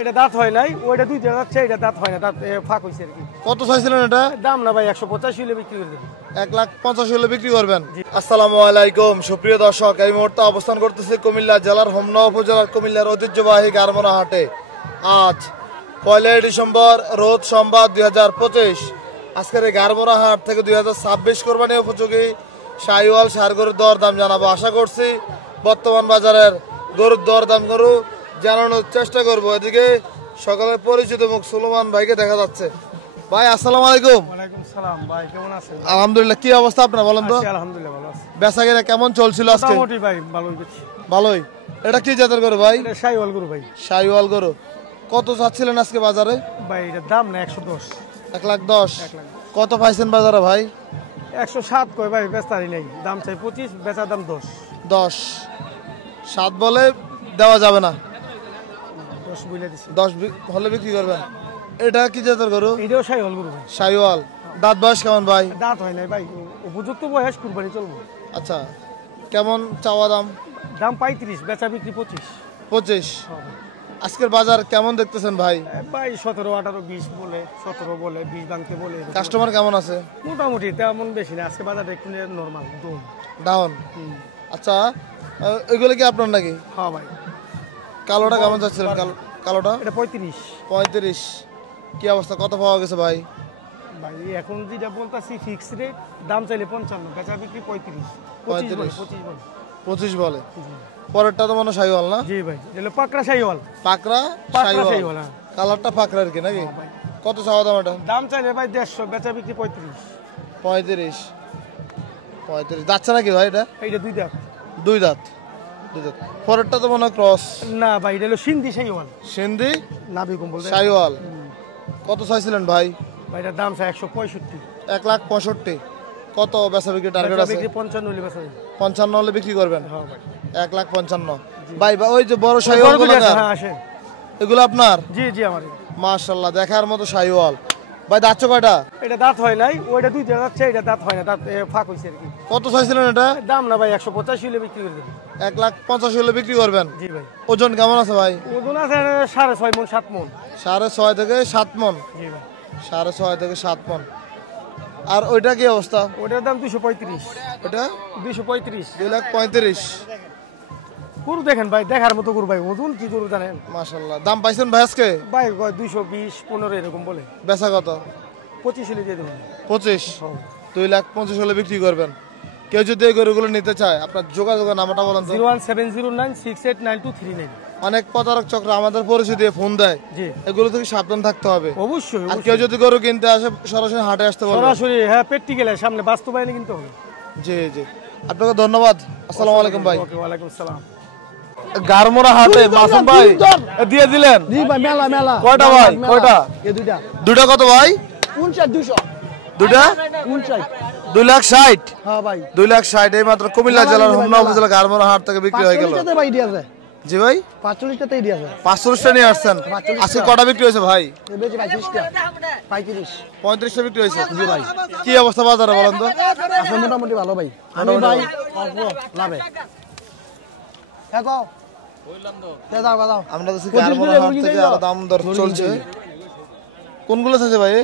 এটা দাঁত হয় নাই, ওইটা দুইটা যাচ্ছে, এটা দাঁত হয় না, দাঁত ফাঁক হয়েছে আর কি। কত চাইছিলেন এটা? দাম না ভাই 185 হলে বিক্রি করে দেবেন। 1,85,000 হলে বিক্রি করবেন। আসসালামু আলাইকুম সুপ্রিয় দর্শক, এই মুহূর্তে অবস্থান করতেছি কুমিল্লা জেলার হোমনা উপজেলার কুমিল্লার ঐতিহ্যবাহী গারমোরা হাটে। আজ 1 ডিসেম্বর, রোজ সোমবার 2025। আজকের এই গারমোরা হাট থেকে 2026 কোরবানি উপযোগী শাহিওয়াল ষাঁড় গরুর দর দাম জানাবো। আশা করছি বর্তমান বাজারের গরুর দর দাম গরু জানানোর চেষ্টা করবো। এদিকে সকালের পরিচিত মুখ সুলেমান ভাইকে দেখা যাচ্ছে। ভাই আসসালামু আলাইকুম। ওয়ালাইকুম সালাম ভাই, কেমন আছেন? আলহামদুলিল্লাহ। কি অবস্থা আপনার বলেন তো? আলহামদুলিল্লাহ ভালো আছি। বেচাকেনা কেমন চলছিল আজকে? মোটামুটি ভাই ভালোই বেচছি। ভালোই। এটা কি জাতের গরু ভাই? এটা শাহিওয়াল গরু ভাই। শাহিওয়াল গরু। কত চাচ্ছিলেন আজকে বাজারে? ভাই এটার দাম না 110। 1,10,000। 1,00,000। কত পাইছেন বাজারে ভাই? 107 কয় ভাই, বেচারি নেই, দাম চাই 25, বেচার দাম 10। 10 7 বলে দেওয়া যাবে না। 10 বলে দিছি। 10 হলে বিক্রি করবেন। এটা কি জাতের গরু? এটাও শাহিওয়াল গরু ভাই। শাহিওয়াল। দাঁত বয়স কেমন ভাই? দাঁত হয় নাই ভাই, উপযুক্ত বয়স, কুরবানি চলবো। আচ্ছা, কেমন চাওয়া দাম? দাম 35, বেচা বিক্রি 25। 25। আজকের বাজার কেমন দেখতেছেন ভাই? ভাই 17, 18, 20 বলে, 17 বলে, 20 ভাঙতে বলে। কাস্টমার কেমন আছে? মোটামুটি তেমন বেশি না, আজকে বাজারটা একটু নর্মাল ডাউন। আচ্ছা, এগুলো কি আপনার নাকি? হ্যাঁ ভাই। কালোটা কেমন যাচ্ছিলেন? কালোটা এটা 35। 35। কি অবস্থা, কত পাওয়া গেছে ভাই? ভাই এখন যেটা বলতাছি ফিক্স রেট, দাম চাইলে 55, বেচা বিক্রি 35। 25 বলে। পরেরটা তো মনে শাহিওয়াল না? জি ভাই, এটা পাকড়া শাহিওয়াল। পাকড়া শাহিওয়াল। কালারটা পাকড়া আর কি নাকি? কত চাওয়া দাম এটা? দাম চাইলে ভাই 150, বেচা বিক্রি 35। 35 যাচ্ছে নাকি ভাই এটা? এইটা দুই দাঁত। দুই দাঁত। পরেরটা তো মনে ক্রস না ভাই, এটা হলো সিন্ধি শাহিওয়াল। সিন্ধি নাভি কম্বল শাহিওয়াল। কত চাইছিলেন ভাই? ভাই এটার দাম চাই 165। 1,65,000। কত বেচা বিক্রি টার্গেট আছে? 55 হলে বেচা যাবে। 55 হলে বিক্রি করবেন? হ্যাঁ ভাই। 1,55,000। ভাই ওই যে বড় শাহিওয়াল গুলো, হ্যাঁ আসেন। এগুলো আপনার? জি জি আমার। মাশাআল্লাহ, দেখার মতো শাহিওয়াল। ভাই দাঁত কয়টা? এটা দাঁত হয় নাই, ওইটা দুইটা যাচ্ছে, এটা দাঁত হয় না, দাঁত ফাঁক হইছে আর কি। কত চাইছিলেন এটা? দাম না ভাই 185 হলে বিক্রি করে দেবেন। 1,85,000 হলে বিক্রি করবেন? জি ভাই। ওজন কেমন আছে ভাই? ওজন আছে 6.5 মণ, 7 মণ। 6.5 থেকে 7 মণ। জি ভাই। 6.5 থেকে 7 মণ। আর ওইটা কি অবস্থা? ওটার দাম 235। ওটা 235। 2,35,000। গরু দেখেন ভাই, দেখার মতো গরু ভাই, ওজন কি গরু জানেন? মাশাআল্লাহ। দাম পাইছেন ভাই আজকে? ভাই 220, 15 এরকম বলে। বেচা কত? 25 হলে দিয়ে দেবেন। 25। 2,25,000 হলে বিক্রি করবেন। কেউ যদি এই গরুগুলো নিতে চায়, আপনার যোগাযোগের নামটা বলেন তো। 01709689239। অনেক প্রতারক চক্র আমাদের পরিচয় দিয়ে ফোন দেয়। জি। এগুলো থেকে সাবধান থাকতে হবে অবশ্যই। আর কেউ যদি গরু কিনতে আসে সরাসরি হাটে আসতে বলবে। সরাসরি, হ্যাঁ, প্র্যাকটিক্যালের সামনে বাস্তবায়নে কিনতে হবে। জি জি, আপনাকে ধন্যবাদ। আসসালামু আলাইকুম ভাই। ওকে, ওয়ালাইকুম সালাম। গারমোরা হাটে মাসুম ভাই দিয়ে দিলেন? জি ভাই, মেলা মেলা। কয়টা ভাই? কয়টা? এই দুইটা। দুইটা কত ভাই? 59,200। দুইটা 59। 2,60,000। হ্যাঁ ভাই। 2,60,000 এই মাত্র কুমিল্লা জেলার হোমনা উপজেলা গারমোরা হাট থেকে বিক্রি হয়ে গেল। 45টাতে ভাই দিয়ে আছে। জি ভাই, 45টাতে দিয়ে আছে। 45টা নিয়ে আসছেন। আজকে কটা বিক্রি হয়েছে ভাই? এই বেচি 35টা। 35। 35টা বিক্রি হয়েছে। জি ভাই। কি অবস্থা বাজারে বলেন তো? আসলে মোটামুটি ভালো ভাই। আমি ভাই অল্প লাভে। দেখো বললাম তো দাও দাও। আমরা তো গারমোরা হাট থেকে আর দাম দর চলছে। কোনগুলো আছে ভাই?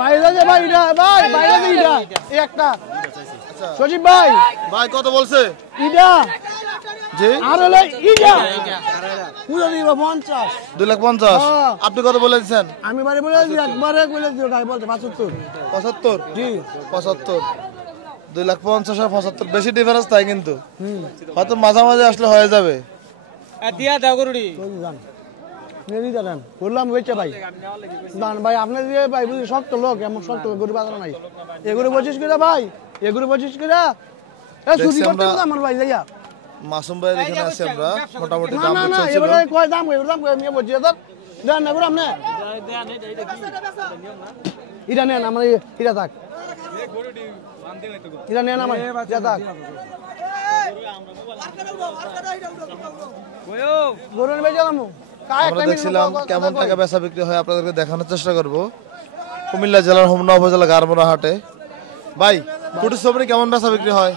বাইরে যে ভাই, এটা ভাই বাইরে যে এটা এই একটা। আচ্ছা সজীব ভাই। ভাই কত বলছে? ইডা জি। আর হলো ইডা পুরো দিব 50। 2,50,000। আপনি কত বলেছেন? আমি বারে বলেছি, একবারে বলেছি, গাই বলতে 75। 75? জি 75। 2,50,000 আর 75 বেশি ডিফারেন্স তাই কিন্তু। হয়তো মাঝামাঝি আসলে হয়ে যাবে। দিয়া দাও গরুড়ি জান নেদি দেন বললাম হইছে ভাই। দান ভাই, আপনি যে ভাই বুঝি শক্ত লোক, এমন শক্ত গরু বাজার নাই। এগুলো 25 করে ভাই, এগুলো 25 করে। এ সুদি করতে আমার ভাই যাইয়া মাসুম ভাই এখানে আছে। আমরা মোটামুটি দাম না না চলছিল। এবারে কয় দাম কই আমি বলছি দাদা দেন না গরু আপনি দেন। এটা নেন আমার, এটা থাক, এটা নেন আমার, যা থাক গরু নেবে যালাম। আমরা দেখছিলাম কেমন টাকা বেচা বিক্রি হয়, আপনাদেরকে দেখানোর চেষ্টা করব কুমিল্লা জেলার হোমনা উপজেলা গারমোরা হাটে। ভাই কুটু সবরি কেমন বেচা বিক্রি হয়?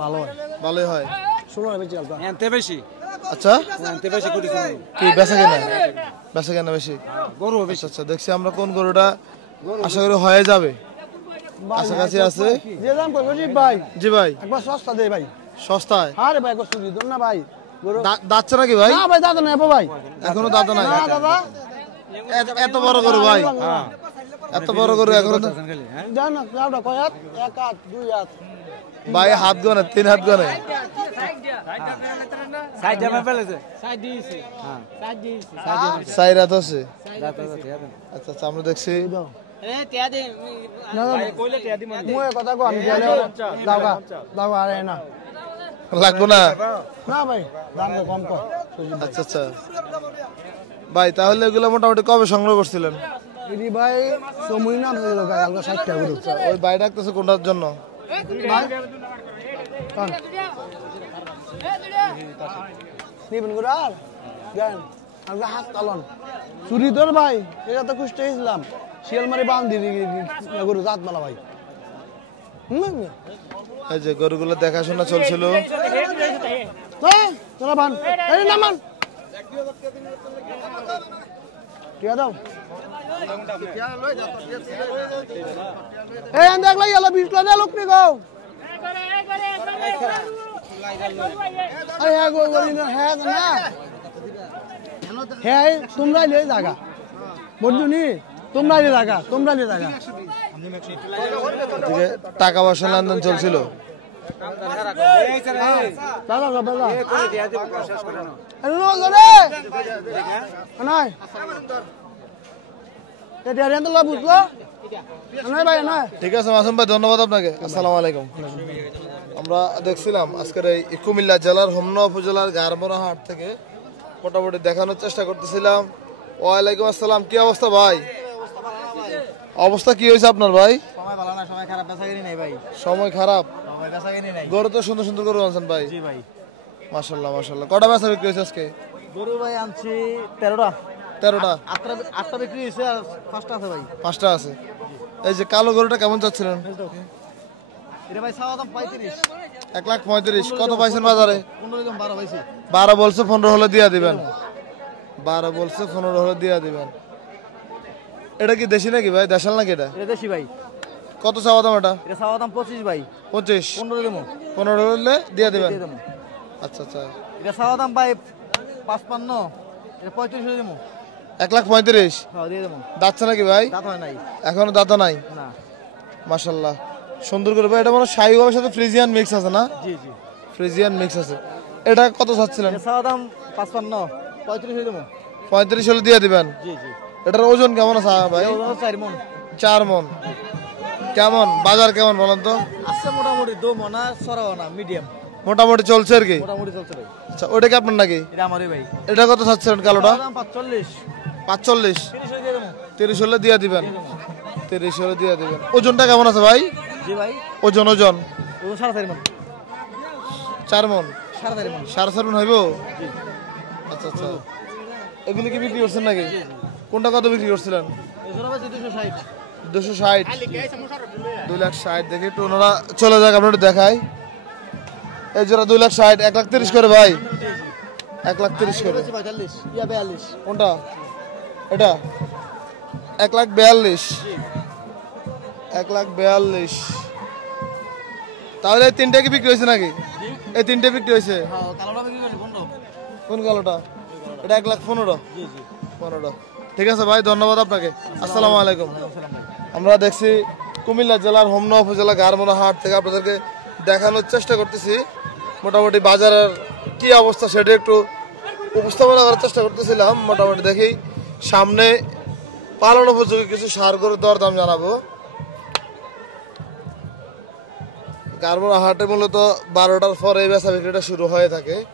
ভালো হয়। ভালোই হয়। 16 বেশি আলতা এনতে বেশি। আচ্ছা এনতে বেশি কুটু কি বেচা কিনা? বেচা কেনা বেশি গরু আচ্ছা আচ্ছা দেখছি আমরা কোন গরুটা আশা করি হয়ে যাবে কাছাকাছি আছে যে দাম কই বুঝি ভাই জি ভাই একবার সস্তা দে ভাই সস্তায় আরে ভাই একবার সুজি দন না ভাই গরু দাঁতছে নাকি ভাই না ভাই দাদা না ভাই এখনো দাঁত নাই না দাদা এত বড় গরু ভাই এত বড় গরু এখনো জান না লাউডা কয় হাত এক হাত দুই হাত ভাই হাত গনে 3 হাত গনে সাইড দেবে ফেলেছে সাই রাত আছে আচ্ছা আচ্ছা আমরা দেখছি না মুয়ে কথা কো আমি গেলে দাও আরে না লাগবো না না ভাই দাম কম কর সুজি আচ্ছা আচ্ছা ভাই তাহলে এগুলো মোটামুটি কবে সংগ্রহ করছিলেন ইদি ভাই সময় না হলো কালকে 60 টাকা গরু ওই ভাই ডাকতেছে কোনটার জন্য নিবেন গরু আর দেন আমরা হাত তালন চুরি তোর ভাই এটা তো কুষ্টে ইসলাম শিয়ালমারি বান্ধি গরু জাত মালা ভাই এই যে গরুগুলো দেখাশোনা চলছিল তোরা বান এই নামান টিয়া দাও এই আন্দা লাগি আলা 20 টাকা লোক নি গো আরে হ্যাঁ গো গরি না হ্যাঁ না হ্যাঁ তোমরা লে জায়গা বুঝছনি তোমরা লে জায়গা এদিকে টাকা পয়সা লেনদেন চলছিল দাদা দাদা আরে নো গরে নাই এটা রেন্ট লা বুঝলো নাই ভাই না ঠিক আছে মাসুম ভাই ধন্যবাদ আপনাকে আসসালামু আলাইকুম আমরা দেখছিলাম আজকের এই কুমিল্লা জেলার হোমনা উপজেলার গারমোরা হাট থেকে মোটামুটি দেখানোর চেষ্টা করতেছিলাম ওয়ালাইকুম আসসালাম কি অবস্থা ভাই অবস্থা কি হয়েছে আপনার ভাই সময় ভালো না সময় খারাপ বেচাকিনি নাই ভাই সময় খারাপ সময় বেচাকিনি নাই গরু তো সুন্দর সুন্দর গরু আনছেন ভাই জি ভাই মাশাআল্লাহ মাশাআল্লাহ কটা বেচা বিক্রি হয়েছে আজকে গরু ভাই আনছি 13টা 13টা 8টা বিক্রি হয়েছে আর 5টা আছে ভাই 5টা আছে এই যে কালো গরুটা কেমন চাচ্ছিলেন এটা ভাই চাওয়া দাম 35 1,35,000 কত পাইছেন বাজারে 15 দাম 12 পাইছি 12 বলছে 15 হলে দিয়ে দিবেন 12 বলছে 15 হলে দিয়ে দিবেন এটা কি দেশি নাকি ভাই দেশাল নাকি এটা এটা দেশি ভাই কত চাওয়া দাম এটা এটা চাওয়া দাম 25 ভাই 25 15 দেবো 15 হলে দিয়ে দিবেন দিয়ে দেবো আচ্ছা আচ্ছা এটা চাওয়া দাম ভাই 55 এটা 35 দেবো 1,35,000 হ্যাঁ দিয়ে দেবো দাঁতছে নাকি ভাই দাঁত হয় নাই এখনো দাঁতা নাই না মাশাআল্লাহ সুন্দর করে ভাই এটা মানে শাহিওয়ালের সাথে ফ্রিজিয়ান মিক্স আছে না জি জি ফ্রিজিয়ান মিক্স আছে এটা কত চাচ্ছিলেন এটা চাওয়া দাম 55 35 দেবো 35 হলে দিয়ে দিবেন জি জি এটার ওজন কেমন আছে ভাই ওজন 4 মণ 4 মণ কেমন বাজার কেমন বলেন তো আছে মোটামুটি 2 মণ আর সরাও না মিডিয়াম মোটামুটি চলছে আর কি মোটামুটি চলছে ভাই আচ্ছা ওটা কি আপনার নাকি এটা আমারই ভাই এটা কত চাচ্ছিলেন কালোটা চাওয়া দাম 45 45 30 দিয়ে দেবো 30 হলে দিয়ে দিবেন 30 হলে দিয়ে দিবেন ওজনটা কেমন আছে ভাই জি ভাই ওজন ওজন ওজন 4.5 মণ 4 মণ 4.5 মণ 4.5 মণ হইব আচ্ছা আচ্ছা এগুলো কি বিক্রি করছেন নাকি কোনটা কত বিক্রি করছিলেন এজোড়া ভাই 260 260 2,60,000 দেখে একটু ওনারা চলে যাক আপনাদের দেখাই এই জোড়া 2,60,000 1,30,000 করে ভাই 1,30,000 করে 45 ইয়া 42 কোনটা এটা 1,42,000 1,42,000 তাহলে এই তিনটা কি বিক্রি হয়েছে নাকি এই তিনটে বিক্রি হয়েছে হ্যাঁ কালোটা বিক্রি করি বন্ধ কোন কালোটা এটা 1,15,000 জি জি 15 ঠিক আছে ভাই ধন্যবাদ আপনাকে আসসালামু আলাইকুম আমরা দেখছি কুমিল্লা জেলার হোমনা উপজেলা গারমোরা হাট থেকে আপনাদেরকে দেখানোর চেষ্টা করতেছি মোটামুটি বাজারের কি অবস্থা সেটা একটু উপস্থাপনা করার চেষ্টা করতেছিলাম মোটামুটি দেখি সামনে পালন উপযোগী কিছু সার গরুর দরদাম জানাবো গারমোরা হাটে মূলত 12টার পরে বেচা বিক্রিটা শুরু হয়ে থাকে